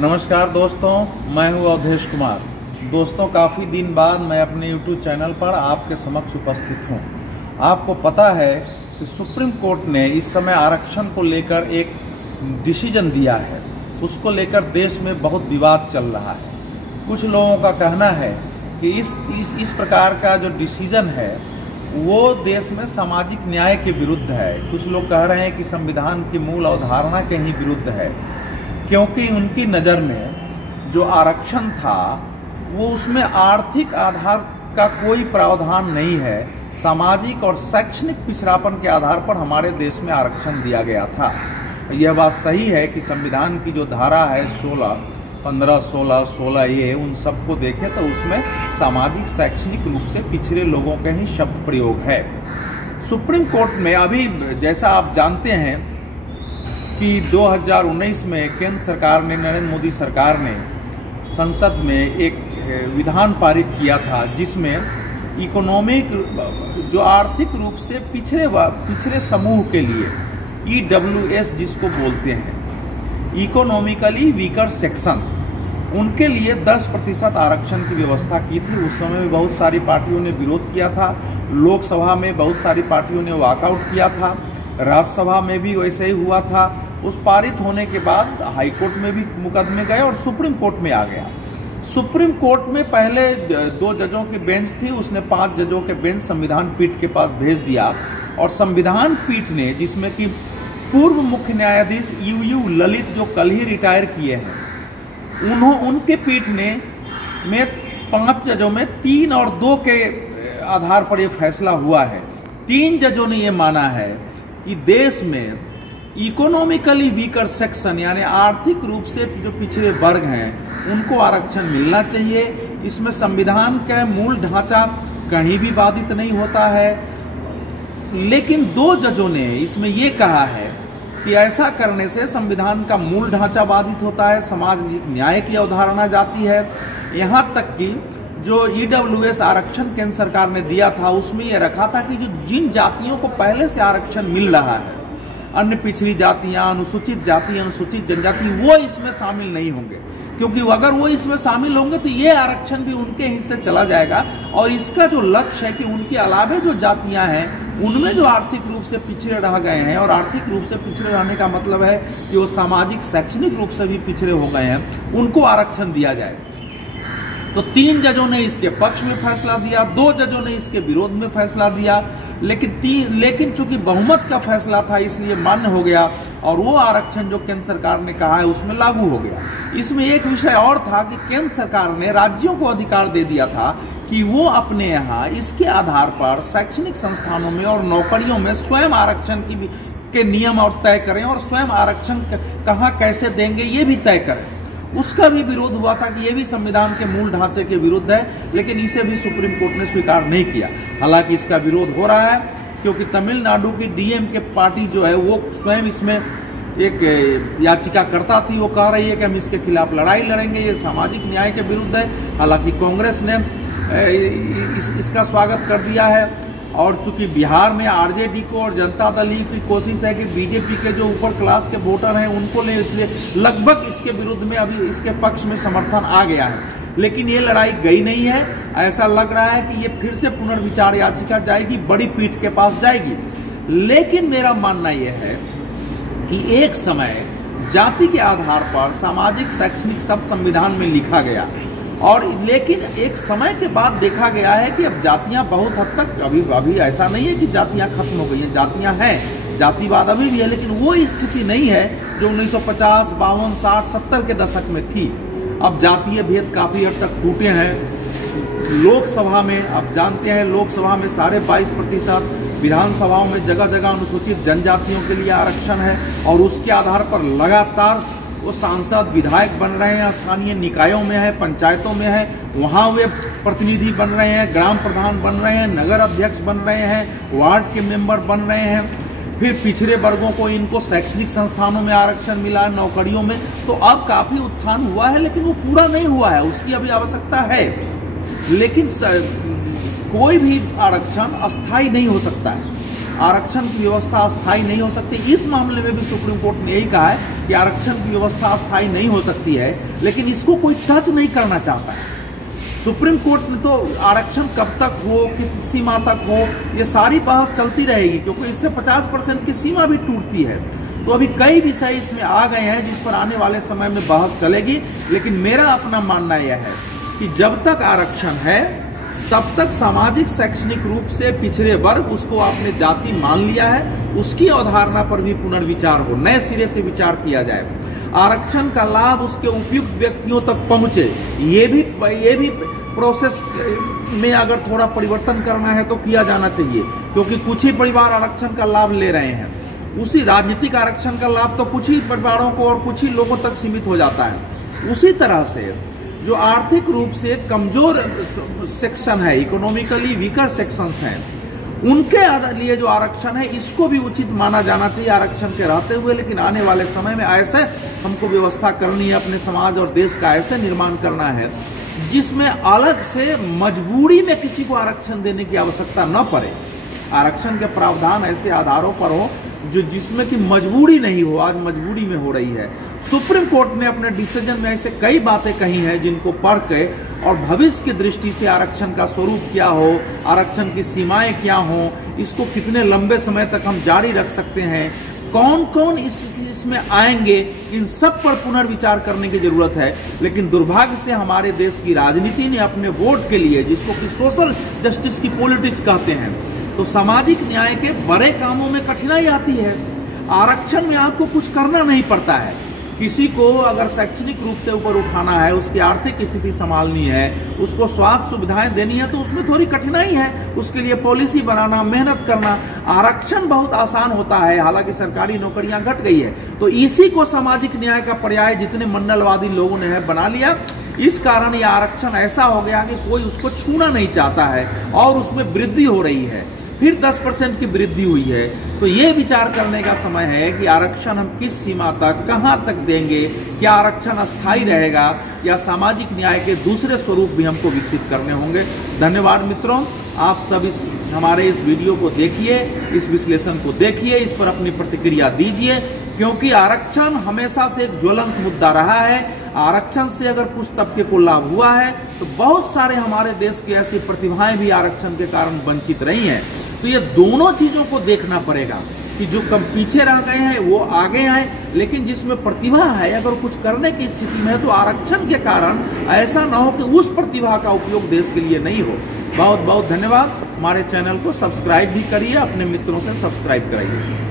नमस्कार दोस्तों, मैं हूं अवधेश कुमार। दोस्तों, काफ़ी दिन बाद मैं अपने YouTube चैनल पर आपके समक्ष उपस्थित हूं। आपको पता है कि सुप्रीम कोर्ट ने इस समय आरक्षण को लेकर एक डिसीजन दिया है। उसको लेकर देश में बहुत विवाद चल रहा है। कुछ लोगों का कहना है कि इस प्रकार का जो डिसीजन है वो देश में सामाजिक न्याय के विरुद्ध है। कुछ लोग कह रहे हैं कि संविधान की मूल अवधारणा के ही विरुद्ध है, क्योंकि उनकी नज़र में जो आरक्षण था वो उसमें आर्थिक आधार का कोई प्रावधान नहीं है। सामाजिक और शैक्षणिक पिछड़ापन के आधार पर हमारे देश में आरक्षण दिया गया था। यह बात सही है कि संविधान की जो धारा है 15, 16, 16A, उन सबको देखें तो उसमें सामाजिक शैक्षणिक रूप से पिछड़े लोगों के ही शब्द प्रयोग है। सुप्रीम कोर्ट में अभी, जैसा आप जानते हैं कि 2019 में केंद्र सरकार ने, नरेंद्र मोदी सरकार ने संसद में एक विधान पारित किया था, जिसमें इकोनॉमिक, जो आर्थिक रूप से पिछड़े समूह के लिए EWS जिसको बोलते हैं, इकोनॉमिकली वीकर सेक्शंस, उनके लिए 10% आरक्षण की व्यवस्था की थी। उस समय में बहुत सारी पार्टियों ने विरोध किया था। लोकसभा में बहुत सारी पार्टियों ने वॉकआउट किया था। राज्यसभा में भी वैसे ही हुआ था। उस पारित होने के बाद हाई कोर्ट में भी मुकदमे गए और सुप्रीम कोर्ट में आ गया। सुप्रीम कोर्ट में पहले 2 जजों की बेंच थी, उसने 5 जजों के बेंच संविधान पीठ के पास भेज दिया और संविधान पीठ ने, जिसमें कि पूर्व मुख्य न्यायाधीश UU ललित, जो कल ही रिटायर किए हैं, उनके पीठ ने में 5 जजों में 3 और 2 के आधार पर यह फैसला हुआ है। 3 जजों ने यह माना है कि देश में इकोनॉमिकली वीकर सेक्शन, यानी आर्थिक रूप से जो पिछड़े वर्ग हैं, उनको आरक्षण मिलना चाहिए। इसमें संविधान का मूल ढांचा कहीं भी बाधित नहीं होता है। लेकिन 2 जजों ने इसमें यह कहा है कि ऐसा करने से संविधान का मूल ढांचा बाधित होता है, सामाजिक न्याय की अवधारणा जाती है। यहाँ तक कि जो EWS आरक्षण केंद्र सरकार ने दिया था, उसमें यह रखा था कि जो जिन जातियों को पहले से आरक्षण मिल रहा है, अन्य पिछड़ी जातियां, अनुसूचित जाति, अनुसूचित जनजाति, वो इसमें शामिल नहीं होंगे, क्योंकि अगर वो इसमें शामिल होंगे तो ये आरक्षण भी उनके हिस्से चला जाएगा। और इसका जो लक्ष्य है कि उनके अलावे जो जातियां हैं उनमें जो आर्थिक रूप से पिछड़े रह गए हैं, और आर्थिक रूप से पिछड़े रहने का मतलब है कि वो सामाजिक शैक्षणिक रूप से भी पिछड़े हो गए हैं, उनको आरक्षण दिया जाए। तो 3 जजों ने इसके पक्ष में फैसला दिया, 2 जजों ने इसके विरोध में फैसला दिया। लेकिन चूंकि बहुमत का फैसला था, इसलिए मान्य हो गया और वो आरक्षण जो केंद्र सरकार ने कहा है उसमें लागू हो गया। इसमें एक विषय और था कि केंद्र सरकार ने राज्यों को अधिकार दे दिया था कि वो अपने यहाँ इसके आधार पर शैक्षणिक संस्थानों में और नौकरियों में स्वयं आरक्षण के नियम और तय करें, और स्वयं आरक्षण कहाँ कैसे देंगे ये भी तय करें। उसका भी विरोध हुआ था कि यह भी संविधान के मूल ढांचे के विरुद्ध है, लेकिन इसे भी सुप्रीम कोर्ट ने स्वीकार नहीं किया। हालांकि इसका विरोध हो रहा है क्योंकि तमिलनाडु की DMK पार्टी जो है वो स्वयं इसमें एक याचिका करता थी। वो कह रही है कि हम इसके खिलाफ लड़ाई लड़ेंगे, ये सामाजिक न्याय के विरुद्ध है। हालांकि कांग्रेस ने इसका स्वागत कर दिया है। और चूंकि बिहार में RJD को और जनता दल की कोशिश है कि BJP के जो ऊपर क्लास के वोटर हैं उनको ले, इसलिए लगभग इसके विरुद्ध में अभी इसके पक्ष में समर्थन आ गया है। लेकिन ये लड़ाई गई नहीं है। ऐसा लग रहा है कि ये फिर से पुनर्विचार याचिका जाएगी, बड़ी पीठ के पास जाएगी। लेकिन मेरा मानना यह है कि एक समय जाति के आधार पर सामाजिक शैक्षणिक सब संविधान में लिखा गया, और लेकिन एक समय के बाद देखा गया है कि अब जातियां बहुत हद तक, अभी ऐसा नहीं है कि जातियां खत्म हो गई हैं, जातियां हैं, जातिवाद अभी भी है, लेकिन वो स्थिति नहीं है जो 1950, 52, 60, 70 के दशक में थी। अब जातीय भेद काफ़ी हद तक टूटे हैं। लोकसभा में, आप जानते हैं, लोकसभा में 22.5%, विधानसभाओं में जगह जगह अनुसूचित जनजातियों के लिए आरक्षण है, और उसके आधार पर लगातार वो सांसद, विधायक बन रहे हैं, स्थानीय निकायों में है, पंचायतों में है, वहाँ वे प्रतिनिधि बन रहे हैं, ग्राम प्रधान बन रहे हैं, नगर अध्यक्ष बन रहे हैं, वार्ड के मेंबर बन रहे हैं। फिर पिछड़े वर्गों को, इनको शैक्षणिक संस्थानों में आरक्षण मिला है, नौकरियों में। तो अब काफ़ी उत्थान हुआ है, लेकिन वो पूरा नहीं हुआ है, उसकी अभी आवश्यकता है। लेकिन कोई भी आरक्षण अस्थायी नहीं हो सकता है। आरक्षण की व्यवस्था अस्थायी नहीं हो सकती। इस मामले में भी सुप्रीम कोर्ट ने यही कहा है कि आरक्षण की व्यवस्था अस्थायी नहीं हो सकती है, लेकिन इसको कोई टच नहीं करना चाहता है। सुप्रीम कोर्ट ने तो आरक्षण कब तक हो, किस सीमा तक हो, ये सारी बहस चलती रहेगी, क्योंकि इससे 50% की सीमा भी टूटती है। तो अभी कई विषय इसमें आ गए हैं जिस पर आने वाले समय में बहस चलेगी, लेकिन मेरा अपना मानना यह है कि जब तक आरक्षण है तब तक सामाजिक शैक्षणिक रूप से पिछड़े वर्ग, उसको आपने जाति मान लिया है, उसकी अवधारणा पर भी पुनर्विचार हो, नए सिरे से विचार किया जाए। आरक्षण का लाभ उसके उपयुक्त व्यक्तियों तक पहुंचे, ये भी प्रोसेस में अगर थोड़ा परिवर्तन करना है तो किया जाना चाहिए, क्योंकि कुछ ही परिवार आरक्षण का लाभ ले रहे हैं। उसी राजनीतिक आरक्षण का लाभ तो कुछ ही परिवारों को और कुछ ही लोगों तक सीमित हो जाता है। उसी तरह से जो आर्थिक रूप से कमजोर सेक्शन है, इकोनॉमिकली वीकर सेक्शंस हैं, उनके लिए जो आरक्षण है इसको भी उचित माना जाना चाहिए आरक्षण के रहते हुए। लेकिन आने वाले समय में ऐसे हमको व्यवस्था करनी है, अपने समाज और देश का ऐसे निर्माण करना है जिसमें अलग से मजबूरी में किसी को आरक्षण देने की आवश्यकता न पड़े। आरक्षण के प्रावधान ऐसे आधारों पर हो जो जिसमें कि मजबूरी नहीं हो, आज मजबूरी में हो रही है। सुप्रीम कोर्ट ने अपने डिसीजन में ऐसे कई बातें कही हैं जिनको पढ़ के और भविष्य की दृष्टि से आरक्षण का स्वरूप क्या हो, आरक्षण की सीमाएं क्या हो, इसको कितने लंबे समय तक हम जारी रख सकते हैं, कौन कौन इसमें आएंगे, इन सब पर पुनर्विचार करने की जरूरत है। लेकिन दुर्भाग्य से हमारे देश की राजनीति ने अपने वोट के लिए, जिसको कि सोशल जस्टिस की पॉलिटिक्स कहते हैं, तो सामाजिक न्याय के बड़े कामों में कठिनाई आती है। आरक्षण में आपको कुछ करना नहीं पड़ता है। किसी को अगर शैक्षणिक रूप से ऊपर उठाना है, उसकी आर्थिक स्थिति संभालनी है, उसको स्वास्थ्य सुविधाएं देनी है, तो उसमें थोड़ी कठिनाई है। उसके लिए पॉलिसी बनाना, मेहनत करना। आरक्षण बहुत आसान होता है, हालांकि सरकारी नौकरियां घट गई है। तो इसी को सामाजिक न्याय का पर्याय जितने मंडलवादी लोगों ने है बना लिया। इस कारण ये आरक्षण ऐसा हो गया कि कोई उसको छूना नहीं चाहता है और उसमें वृद्धि हो रही है। फिर 10% की वृद्धि हुई है। तो ये विचार करने का समय है कि आरक्षण हम किस सीमा तक, कहां तक देंगे, क्या आरक्षण अस्थायी रहेगा या सामाजिक न्याय के दूसरे स्वरूप भी हमको विकसित करने होंगे। धन्यवाद मित्रों, आप सब हमारे इस वीडियो को देखिए, इस विश्लेषण को देखिए, इस पर अपनी प्रतिक्रिया दीजिए, क्योंकि आरक्षण हमेशा से एक ज्वलंत मुद्दा रहा है। आरक्षण से अगर कुछ तबके को लाभ हुआ है तो बहुत सारे हमारे देश की ऐसी प्रतिभाएं भी आरक्षण के कारण वंचित रही हैं। तो ये दोनों चीजों को देखना पड़ेगा कि जो कम पीछे रह गए हैं वो आगे आए, लेकिन जिसमें प्रतिभा है अगर कुछ करने की स्थिति में है तो आरक्षण के कारण ऐसा ना हो कि उस प्रतिभा का उपयोग देश के लिए नहीं हो। बहुत बहुत धन्यवाद। हमारे चैनल को सब्सक्राइब भी करिए, अपने मित्रों से सब्सक्राइब कराइए।